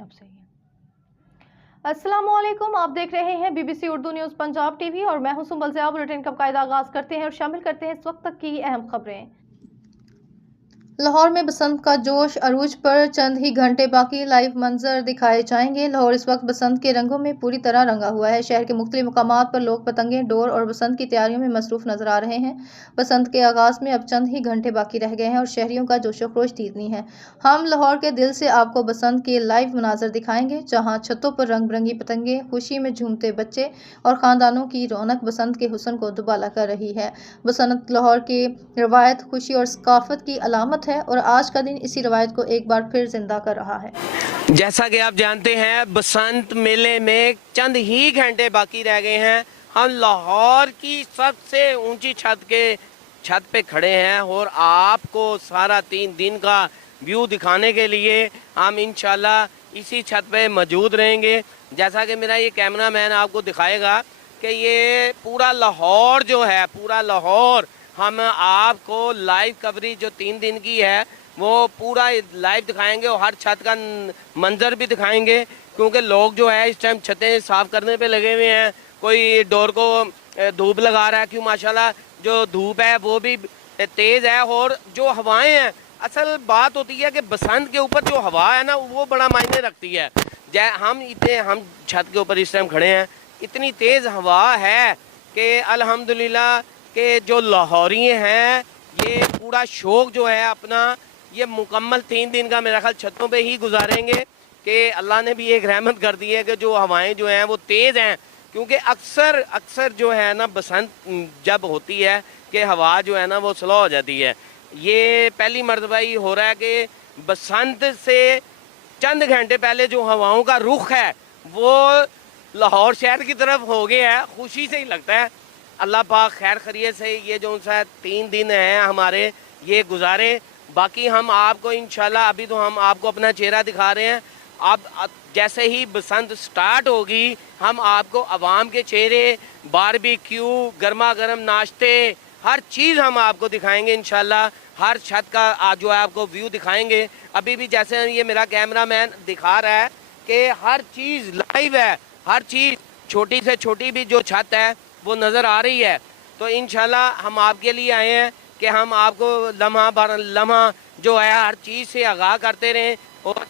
अब सही है। अस्सलामुअलैकुम, आप देख रहे हैं BBC Urdu news Punjab TV और मैं हूं सुंबल ज़िया। बुलेटिन का कायदा आगाज करते हैं और शामिल करते हैं इस वक्त तक की अहम खबरें। लाहौर में बसंत का जोश अरूज पर, चंद ही घंटे बाकी, लाइव मंजर दिखाए जाएंगे। लाहौर इस वक्त बसंत के रंगों में पूरी तरह रंगा हुआ है। शहर के मुख्तलिफ मुकामात पर लोग पतंगे, डोर और बसंत की तैयारियों में मसरूफ नजर आ रहे हैं। बसंत के आगाज में अब चंद ही घंटे बाकी रह गए हैं और शहरियों का जोशोखरोश तीतनी है। हम लाहौर के दिल से आपको बसंत के लाइव मनाजर दिखाएंगे, जहाँ छतों पर रंग बिरंगी पतंगे, खुशी में झूमते बच्चे और खानदानों की रौनक बसंत के हुस्न को दुबाला कर रही है। बसंत लाहौर की रवायत, खुशी और सकाफत की अलामत है और आज का दिन इसी रवायत को एक बार फिर जिंदा कर रहा है। जैसा कि आप जानते हैं, बसंत मेले में चंद ही घंटे बाकी रह गए हैं। हम लाहौर की सबसे ऊंची छत पे खड़े हैं और आपको सारा 3 दिन का व्यू दिखाने के लिए हम इंशाल्लाह इसी छत पे मौजूद रहेंगे। जैसा कि मेरा ये कैमरामैन आपको दिखाएगा कि ये पूरा लाहौर जो है, पूरा लाहौर हम आपको लाइव कवरेज जो 3 दिन की है वो पूरा लाइव दिखाएंगे और हर छत का मंजर भी दिखाएंगे, क्योंकि लोग जो है इस टाइम छतें साफ करने पे लगे हुए हैं। कोई डोर को धूप लगा रहा है, क्यों माशाल्लाह जो धूप है वो भी तेज़ है और जो हवाएं हैं, असल बात होती है कि बसंत के ऊपर जो हवा है ना वो बड़ा मायने रखती है। हम छत के ऊपर इस टाइम खड़े हैं, इतनी तेज़ हवा है कि अल्हम्दुलिल्लाह के जो लाहौरी हैं ये पूरा शौक जो है अपना ये मुकम्मल 3 दिन का मेरा ख्याल छतों पे ही गुजारेंगे कि अल्लाह ने भी एक रहमत कर दी है कि जो हवाएं जो हैं वो तेज़ हैं। क्योंकि अक्सर जो है ना बसंत जब होती है कि हवा जो है ना वो स्लो हो जाती है। ये पहली मरतबा ही हो रहा है कि बसंत से चंद घंटे पहले जो हवाओं का रुख है वो लाहौर शहर की तरफ हो गया है। खुशी से ही लगता है अल्लाह पाक खैर खैरियत से ये जो सा 3 दिन हैं हमारे ये गुजारे। बाकी हम आपको इंशाल्लाह, अभी तो हम आपको अपना चेहरा दिखा रहे हैं, अब जैसे ही बसंत स्टार्ट होगी हम आपको अवाम के चेहरे, बारबेक्यू, गर्मा गर्म नाश्ते, हर चीज़ हम आपको दिखाएंगे इंशाल्लाह। हर छत का जो है आपको व्यू दिखाएंगे। अभी भी जैसे ये मेरा कैमरामैन दिखा रहा है कि हर चीज़ लाइव है, हर चीज़ छोटी से छोटी भी जो छत है वो नज़र आ रही है। तो इंशाल्लाह हम आपके लिए आए हैं कि हम आपको लम्हा जो है हर चीज़ से आगाह करते रहें और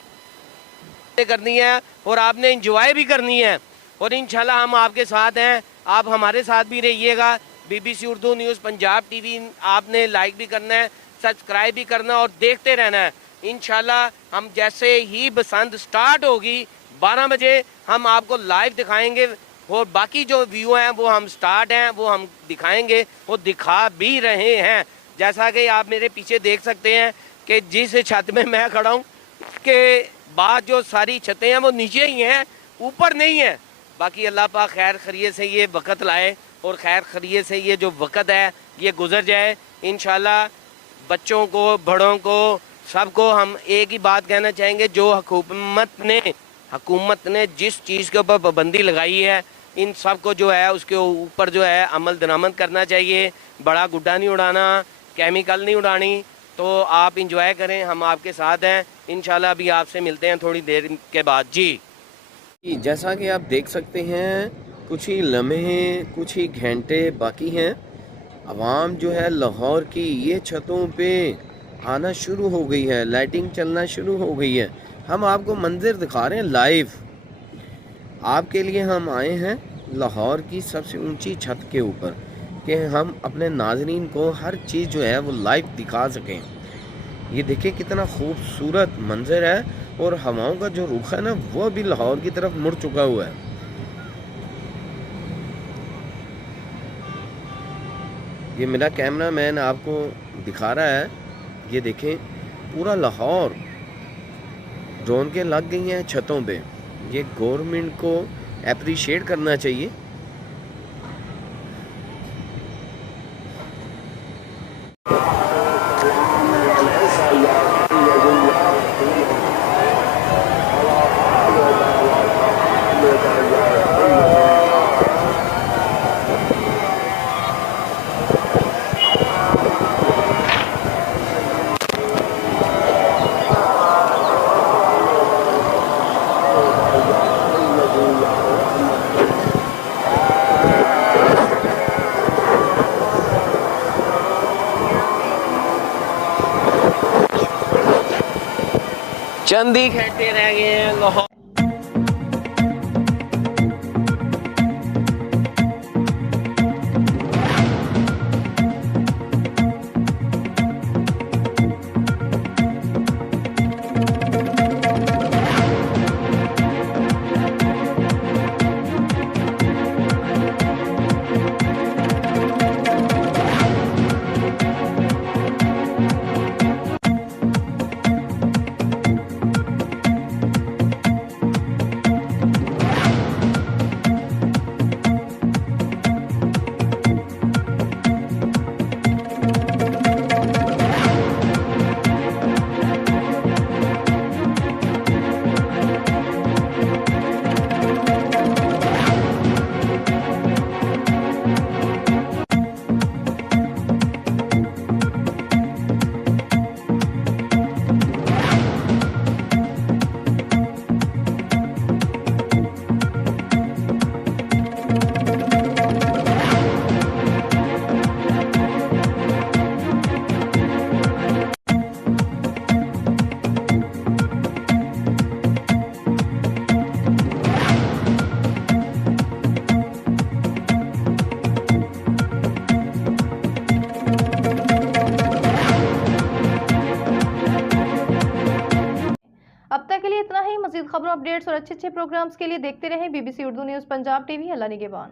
करनी है और आपने इंजॉय भी करनी है। और इंशाल्लाह हम आपके साथ हैं, आप हमारे साथ भी रहिएगा। BBC Urdu news Punjab TV आपने लाइक भी करना है, सब्सक्राइब भी करना और देखते रहना है। इंशाल्लाह हम जैसे ही बसंत स्टार्ट होगी 12 बजे हम आपको लाइव दिखाएंगे और बाकी जो व्यू हैं वो हम स्टार्ट हैं वो हम दिखाएंगे, वो दिखा भी रहे हैं। जैसा कि आप मेरे पीछे देख सकते हैं कि जिस छत में मैं खड़ा हूँ के बाद जो सारी छतें हैं वो नीचे ही हैं, ऊपर नहीं है। बाकी अल्लाह पाक खैर खैरियत से ये वक़्त लाए और खैर खैरियत से ये जो वक़्त है ये गुजर जाए इंशाल्लाह। बच्चों को, बड़ों को, सबको हम एक ही बात कहना चाहेंगे, जो हुकूमत ने जिस चीज़ के ऊपर पाबंदी लगाई है इन सब को जो है उसके ऊपर जो है अमल दरामद करना चाहिए। बड़ा गुड्डा नहीं उड़ाना, केमिकल नहीं उड़ानी। तो आप इंजॉय करें, हम आपके साथ हैं इंशाल्लाह। अभी आपसे मिलते हैं थोड़ी देर के बाद। जी, जैसा कि आप देख सकते हैं कुछ ही लम्हे, कुछ ही घंटे बाकी हैं। आवाम जो है लाहौर की ये छतों पे आना शुरू हो गई है, लाइटिंग चलना शुरू हो गई है। हम आपको मंजर दिखा रहे हैं लाइव। आपके लिए हम आए हैं लाहौर की सबसे ऊंची छत के ऊपर कि हम अपने नाजरीन को हर चीज़ जो है वो लाइव दिखा सकें। ये देखिए कितना खूबसूरत मंजर है और हवाओं का जो रुख है ना वो भी लाहौर की तरफ मुड़ चुका हुआ है। ये मेरा कैमरामैन आपको दिखा रहा है, ये देखें पूरा लाहौर रौनकें लग गई हैं छतों पे। ये गवर्नमेंट को अप्रिशिएट करना चाहिए। चंद ही घंटे रह गए हैं लाहौर। अब तक के लिए इतना ही। मज़ीद खबरों, अपडेट्स और अच्छे प्रोग्राम्स के लिए देखते रहें BBC Urdu news Punjab TV। अल्लाह निगहबान।